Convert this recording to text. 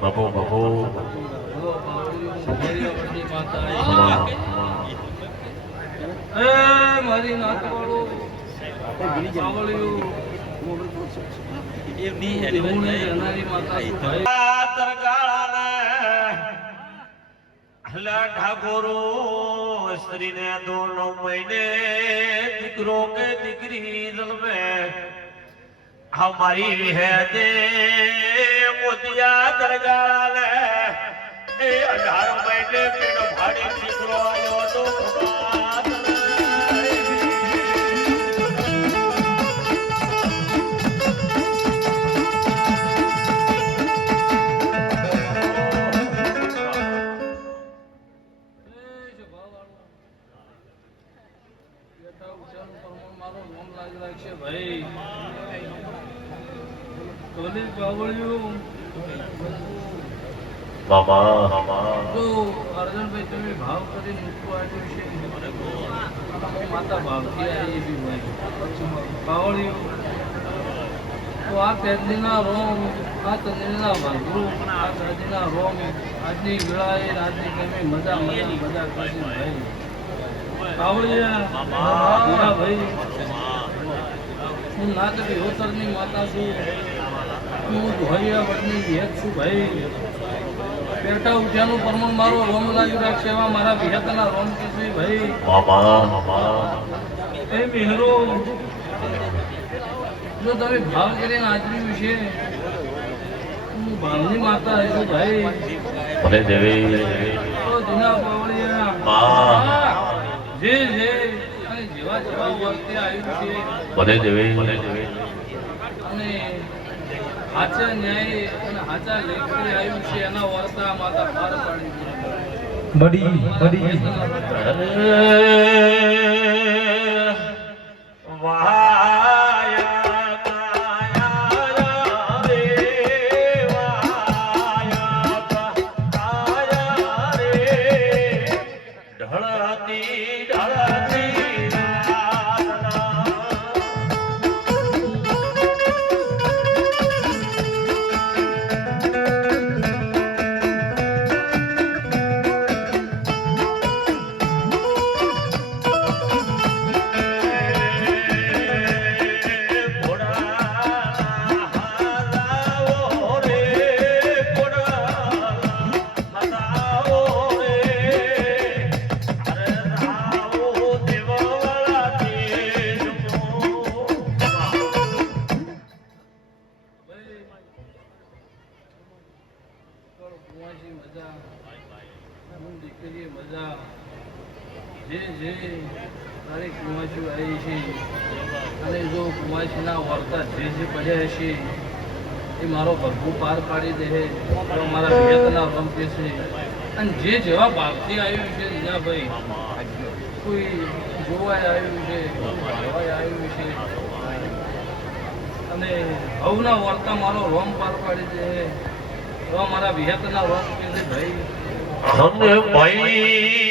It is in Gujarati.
બાપુ બાપુ મારી નાતવાળો ઠાકોરો સ્ત્રીને દોનો મહિને દીકરો કે દીકરી જન્મે हमारी है दे मोतिया दरगाह ले ए 18 महीने पेड़ भाड़ी દીકરો આયો તો અર્જુનભાઈ તમે ભાવ કરીને મૂકવા આવ્યું છે માતા ભાવથી આવી બી પાવળિયું તો આ પેદીના રોમ આ તંદીના ભાગરું આ પેદીના રોમ આજની વેળાએ આજની ગમે મજા મજા મજા કરી ભાઈ પાવળિયા ભાઈ હું ના કરી હોતરની માતા છું હું ભૈયા વડની ભેદ છું ભાઈ પેટા ઉઠ્યાનું પરમણ મારો રોમ લાગ્યું રાખશે એવા મારા વિહતના રોમ કીધું ભાઈ એ મિહરો જો તમે ભાવ કરીને આજની વિશે હું ભાવની માતા છું ભાઈ ભલે દેવી તો જૂના પાવળિયા જે અને જેવા જેવા વખતે આવ્યું છે ભલે દેવી અને હાચા ન્યાય અને હાચા લેખરે આવ્યું છે એના વાર્તા માતા પાર પાડી બડી મારો ભરપૂર પાર પાડી દે તો મારા વિહતના રમ કે છે અને જે જેવા ભાવથી આવ્યું છે જીનાભાઈ કોઈ જોવાય આવ્યું છે ભાવાય આવ્યું છે અને હવના વર્તા મારો રોમ પાર પાડી દે તો મારા વિહતના રોમ કે છે ભાઈ ભાઈ